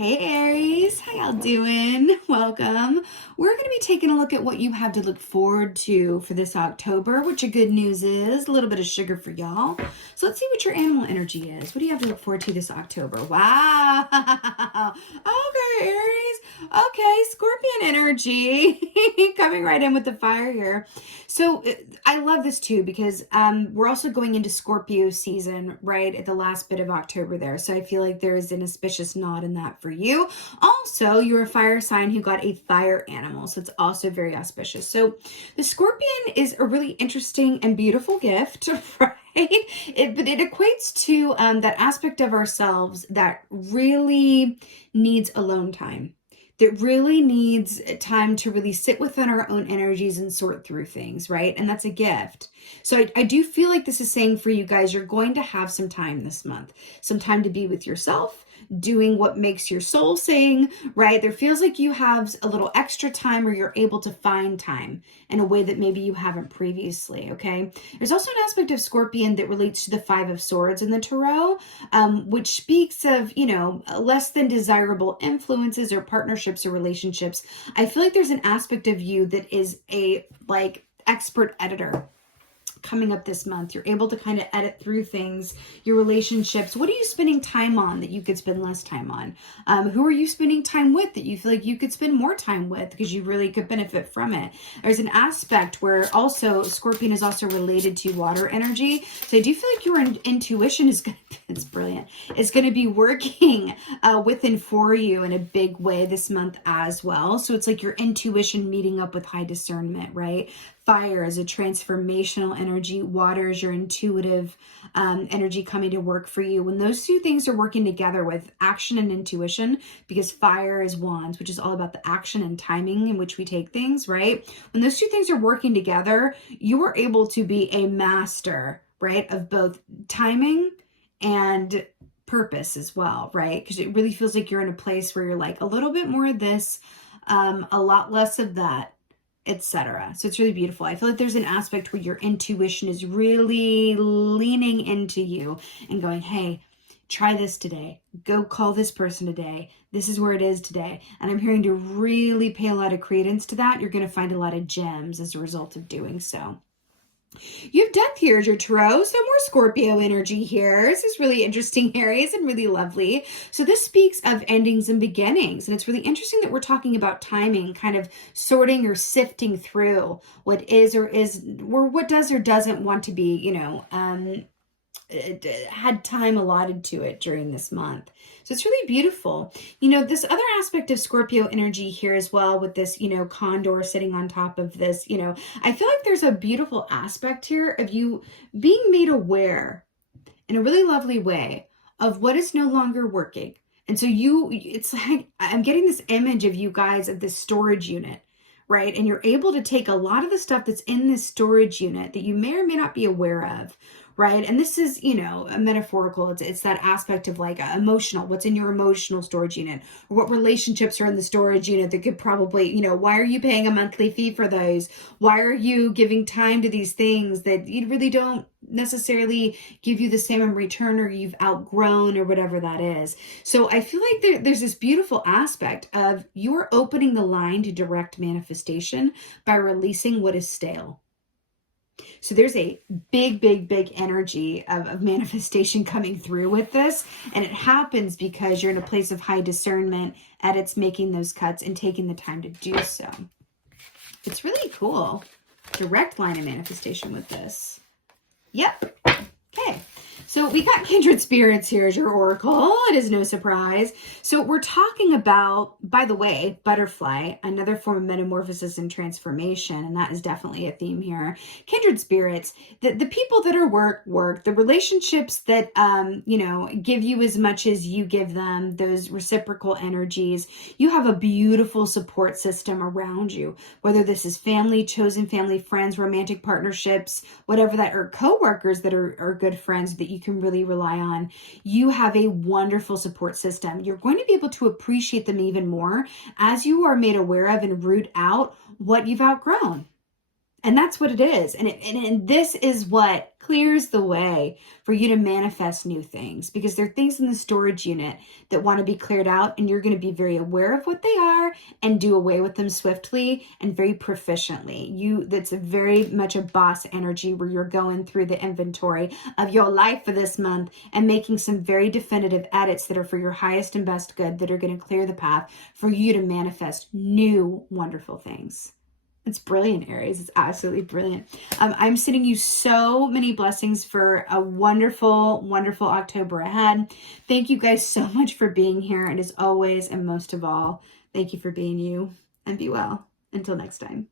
Hey Aries, how y'all doing? Welcome. We're going to be taking a look at what you have to look forward to for this October, which your good news is a little bit of sugar for y'all. So let's see what your animal energy is. What do you have to look forward to this October? Wow. Okay, Aries. Okay, Scorpion energy coming right in with the fire here. So I love this too because we're also going into Scorpio season right at the last bit of October there. So I feel like there is an auspicious nod in that for you. Also, you're a fire sign who got a fire animal. So it's also very auspicious. So the Scorpion is a really interesting and beautiful gift, right? But it equates to that aspect of ourselves that really needs alone time, that really needs time to really sit within our own energies and sort through things, right? And that's a gift. So I do feel like this is saying for you guys, you're going to have some time this month, some time to be with yourself, doing what makes your soul sing, right? There feels like you have a little extra time or you're able to find time in a way that maybe you haven't previously, okay? There's also an aspect of Scorpion that relates to the Five of Swords in the Tarot, which speaks of, less than desirable influences or partnerships or relationships. I feel like there's an aspect of you that is a expert editor coming up this month. You're able to kind of edit through things, your relationships. What are you spending time on that you could spend less time on? Who are you spending time with that you feel like you could spend more time with because you really could benefit from it? There's an aspect where also Scorpion is also related to water energy. So I do feel like your intuition is going to, it's brilliant. It's going to be working within for you in a big way this month as well. So it's like your intuition meeting up with high discernment, right? Fire is a transformational energy. Water is your intuitive energy coming to work for you. When those two things are working together with action and intuition, because fire is wands, which is all about the action and timing in which we take things, right? When those two things are working together, you are able to be a master, right, of both timing and purpose as well, right? Because it really feels like you're in a place where you're like a little bit more of this, a lot less of that, etc. So it's really beautiful. I feel like there's an aspect where your intuition is really leaning into you and going, hey, try this today. Go call this person today. This is where it is today. And I'm hearing to really pay a lot of credence to that. You're going to find a lot of gems as a result of doing so. You have Death here as your tarot, so more Scorpio energy here. This is really interesting, Aries, and really lovely. So this speaks of endings and beginnings, and it's really interesting that we're talking about timing, kind of sorting or sifting through what is or what does or doesn't want to be, had time allotted to it during this month. So it's really beautiful. This other aspect of Scorpio energy here as well with this, condor sitting on top of this, I feel like there's a beautiful aspect here of you being made aware in a really lovely way of what is no longer working. And so it's like, I'm getting this image of you guys of this storage unit, right? And you're able to take a lot of the stuff that's in this storage unit that you may or may not be aware of, right? And this is, a metaphorical, it's that aspect of like emotional, what's in your emotional storage unit, or what relationships are in the storage unit that could probably, why are you paying a monthly fee for those? Why are you giving time to these things that you really don't necessarily give you the same in return, or you've outgrown, or whatever that is? So I feel like there's this beautiful aspect of you're opening the line to direct manifestation by releasing what is stale. So there's a big, big, big energy of manifestation coming through with this. And it happens because you're in a place of high discernment at it's making those cuts and taking the time to do so. It's really cool. Direct line of manifestation with this. Yep. Okay. So we got kindred spirits here as your oracle. It is no surprise. So we're talking about, by the way, butterfly, another form of metamorphosis and transformation. And that is definitely a theme here. Kindred spirits, the people that are work, the relationships that, give you as much as you give them, those reciprocal energies. You have a beautiful support system around you, whether this is family, chosen family, friends, romantic partnerships, whatever that, or coworkers that are good friends that you can really rely on. You have a wonderful support system. You're going to be able to appreciate them even more as you are made aware of and root out what you've outgrown. And that's what it is. And this is what clears the way for you to manifest new things, because there are things in the storage unit that want to be cleared out, and you're going to be very aware of what they are and do away with them swiftly and very proficiently. That's very much a boss energy where you're going through the inventory of your life for this month and making some very definitive edits that are for your highest and best good, that are going to clear the path for you to manifest new wonderful things. It's brilliant, Aries. It's absolutely brilliant. I'm sending you so many blessings for a wonderful, wonderful October ahead. Thank you guys so much for being here. And as always, and most of all, thank you for being you, and be well. Until next time.